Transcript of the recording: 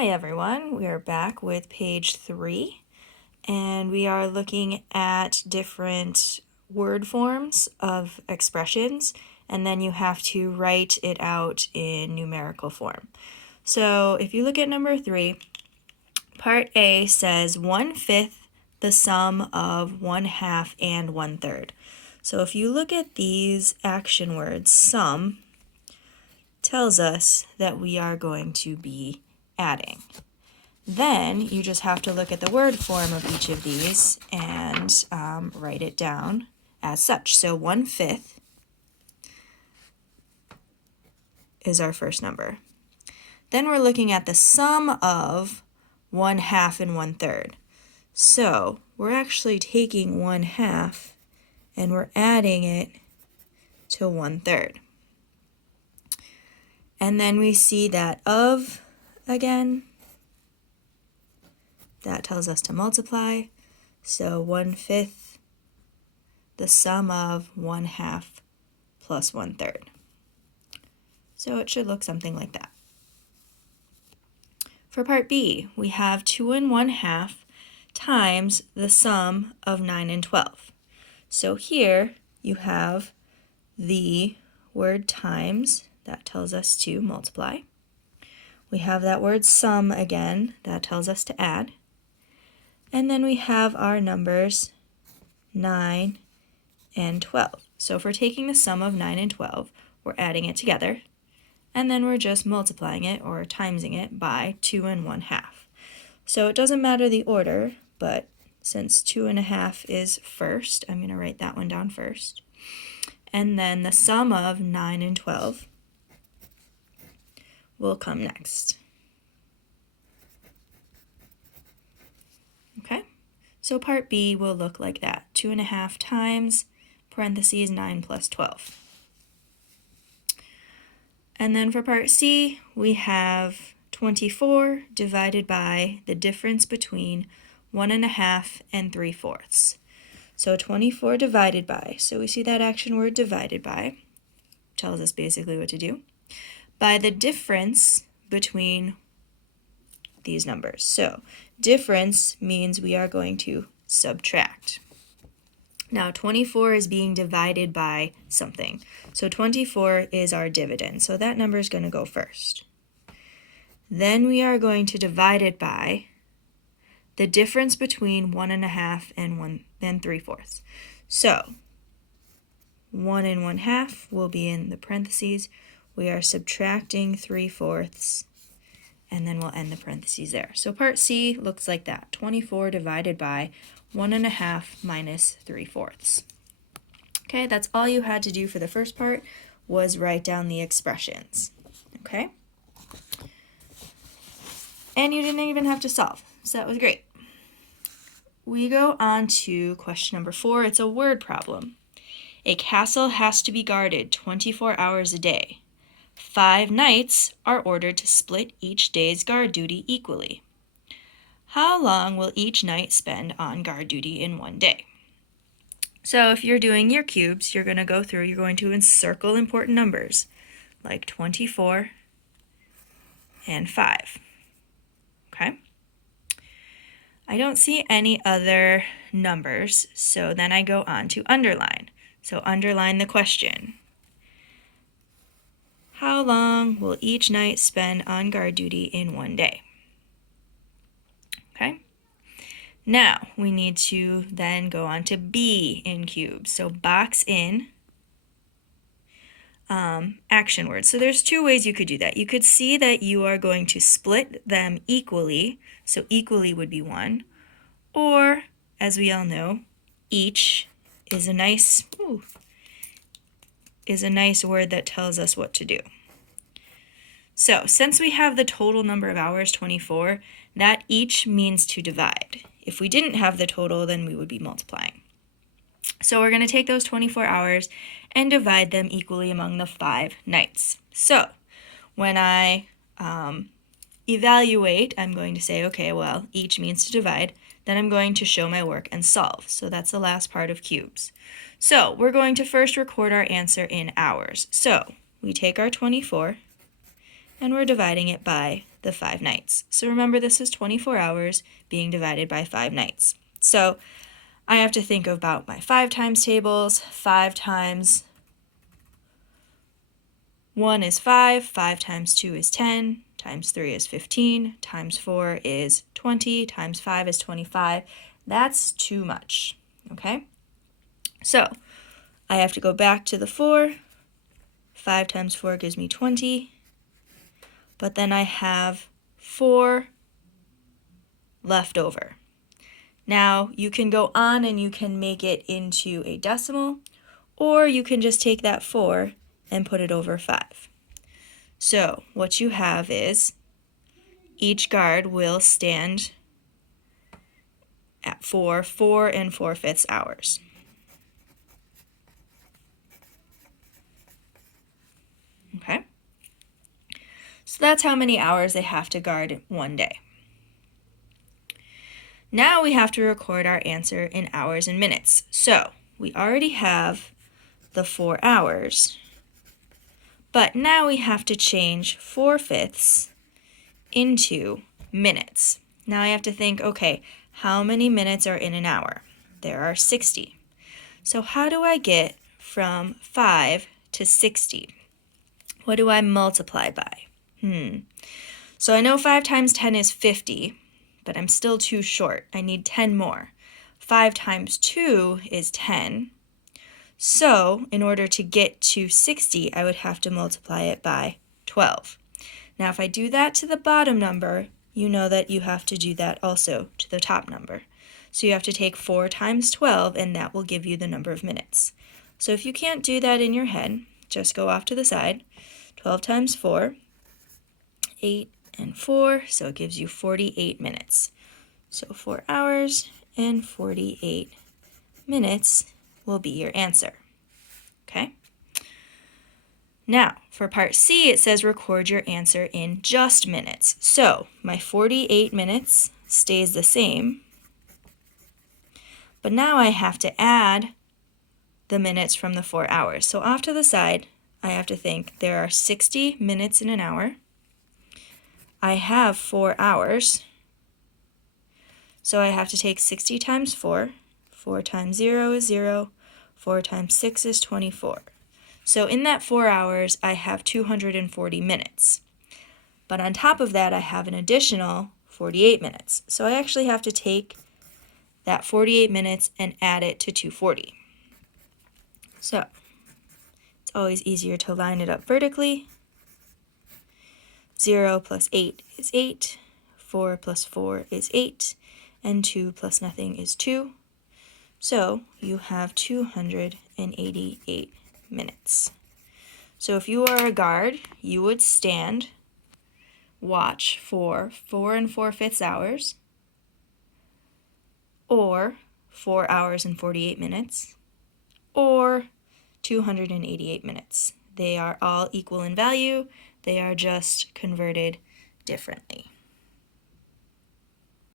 Hi everyone, we are back with page 3 and we are looking at different word forms of expressions, and then you have to write it out in numerical form. So if you look at number 3, part A says 1/5 the sum of 1/2 and 1/3. So if you look at these action words, sum tells us that we are going to be adding. Then you just have to look at the word form of each of these and write it down as such. So 1/5 is our first number. Then we're looking at the sum of 1/2 and 1/3. So we're actually taking 1/2 and we're adding it to 1/3. And then we see that of again. That tells us to multiply. So 1/5 the sum of 1/2 plus 1/3. So it should look something like that. For part B, we have 2 1/2 times the sum of 9 and 12. So here you have the word times, that tells us to multiply. We have that word sum again, that tells us to add. And then we have our numbers 9 and 12. So if we're taking the sum of 9 and 12, we're adding it together, and then we're just multiplying it or timesing it by 2 1/2. So it doesn't matter the order, but since 2 1/2 is first, I'm going to write that one down first. And then the sum of 9 and 12 will come next. Okay, so part B will look like that. 2 1/2 times parentheses 9 plus 12. And then for part C, we have 24 divided by the difference between 1 1/2 and 3/4. So 24 divided by, so we see that action word divided by, tells us basically what to do, by the difference between these numbers. So difference means we are going to subtract. Now 24 is being divided by something. So 24 is our dividend. So that number is going to go first. Then we are going to divide it by the difference between 1 1/2 and 3/4. So 1 1/2 will be in the parentheses. We are subtracting 3/4, and then we'll end the parentheses there. So part C looks like that. 24 divided by 1 1/2 minus 3/4. Okay, that's all you had to do for the first part, was write down the expressions. Okay? And you didn't even have to solve, so that was great. We go on to question number 4. It's a word problem. A castle has to be guarded 24 hours a day. 5 knights are ordered to split each day's guard duty equally. How long will each knight spend on guard duty in one day? So if you're doing your cubes, you're going to go through, you're going to encircle important numbers like 24 and 5. Okay? I don't see any other numbers, so then I go on to underline. So underline the question. How long will each knight spend on guard duty in one day? Okay. Now we need to then go on to B in cubes. So box in action words. So there's 2 ways you could do that. You could see that you are going to split them equally. So equally would be 1. Or, as we all know, each is a nice word that tells us what to do. So since we have the total number of hours, 24, that each means to divide. If we didn't have the total, then we would be multiplying. So we're going to take those 24 hours and divide them equally among the 5 knights. So when I evaluate, I'm going to say, okay, well, each means to divide. Then I'm going to show my work and solve. So that's the last part of cubes. So we're going to first record our answer in hours. So we take our 24 and we're dividing it by the 5 nights. So remember, this is 24 hours being divided by 5 nights. So I have to think about my 5 times tables. 5 times 1 is 5, 5 times 2 is 10, times 3 is 15, times 4 is 20, times 5 is 25. That's too much, okay? So I have to go back to the 4. 5 times 4 gives me 20, but then I have 4 left over. Now you can go on and you can make it into a decimal, or you can just take that 4 and put it over 5. So what you have is each guard will stand at 4 and 4/5 hours. Okay? So that's how many hours they have to guard one day. Now we have to record our answer in hours and minutes. So we already have the 4 hours, but now we have to change 4/5 into minutes. Now I have to think, okay, how many minutes are in an hour? There are 60. So how do I get from 5 to 60? What do I multiply by? So I know 5 times 10 is 50, but I'm still too short. I need 10 more. 5 times 2 is 10. So in order to get to 60, I would have to multiply it by 12. Now if I do that to the bottom number, you know that you have to do that also to the top number. So you have to take 4 times 12, and that will give you the number of minutes. So if you can't do that in your head, just go off to the side. 12 times 4, 8 and 4, so it gives you 48 minutes. So 4 hours and 48 minutes will be your answer. Okay? Now, for part C, it says record your answer in just minutes. So my 48 minutes stays the same, but now I have to add the minutes from the 4 hours. So off to the side, I have to think there are 60 minutes in an hour. I have 4 hours, so I have to take 60 times 4. 4 times 0 is 0. 4 times 6 is 24. So in that 4 hours, I have 240 minutes. But on top of that, I have an additional 48 minutes. So I actually have to take that 48 minutes and add it to 240. So it's always easier to line it up vertically. 0 plus 8 is 8, 4 plus 4 is 8, and 2 plus nothing is 2. So you have 288 minutes. So if you are a guard, you would stand, watch for 4 and 4/5 hours, or 4 hours and 48 minutes, or 288 minutes. They are all equal in value. They are just converted differently.